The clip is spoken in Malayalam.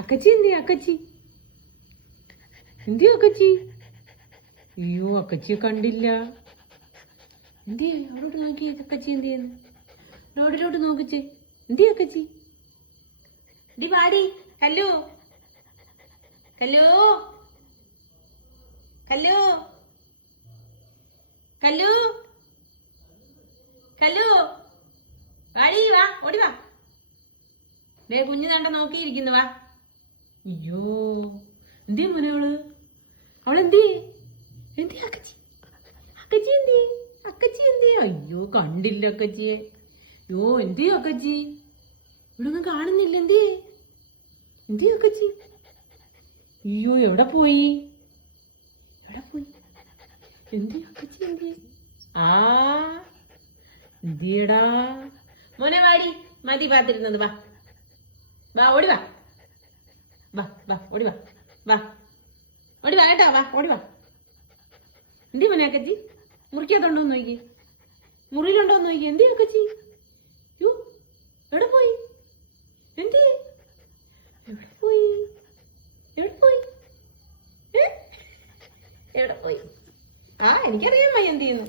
അക്കച്ചി എന്തി അക്കച്ചി? എന്തി അക്കച്ചി? അയ്യോ അക്കച്ചിയെ കണ്ടില്ല. എന്തി അവിടോട്ട് നോക്കിയേ അക്കച്ചി എന്തിയെന്ന്. റോഡിലോട്ട് നോക്കിച്ചേ. എന്തി അക്കച്ചി? ഡി പാടി. കല്ലു കല്ലു കല്ലു കല്ലു കല്ലു വാടി വാ ഓടി വാ. ദേ കുഞ്ഞു തണ്ട നോക്കിയിരിക്കുന്നു വാ. അയ്യോ എന്തിയ മോനെ അവളെന്തി? എന്തി അക്കച്ചി? അക്കച്ചി എന്തി? അക്കച്ചി എന്തി? അയ്യോ കണ്ടില്ല അക്കച്ചിയെ. അയ്യോ എന്തി അക്കച്ചി? ഇവിടെ ഒന്നും കാണുന്നില്ല. എന്തി എന്തി അക്കച്ചി? അയ്യോ എവിടെ പോയി? എവിടെ പോയി? എന്തി അക്കച്ചി എന്തി? ആ എന്തിയടാ മോനെ വാടി. മതി പാത്തിരുന്നത് വാ വാ ഓടി വാ. വാ വാ ഓടി വാ. വാ ഓടി വാ കേട്ടോ. വാ ഓടി വാ. എന്തി മോനെ അക്കച്ചി? മുറിക്കാത്തോണ്ടോന്ന് നോക്കി. മുറിയിലുണ്ടോന്ന് നോക്കി. എന്തി അക്കച്ചി? യോ എവിടെ പോയി? എന്തി എവിടെ പോയി? എവിടെ പോയി? എവിടെ പോയി? ആ എനിക്കറിയാൻ വയ്യ എന്ത് ചെയ്യുന്നു.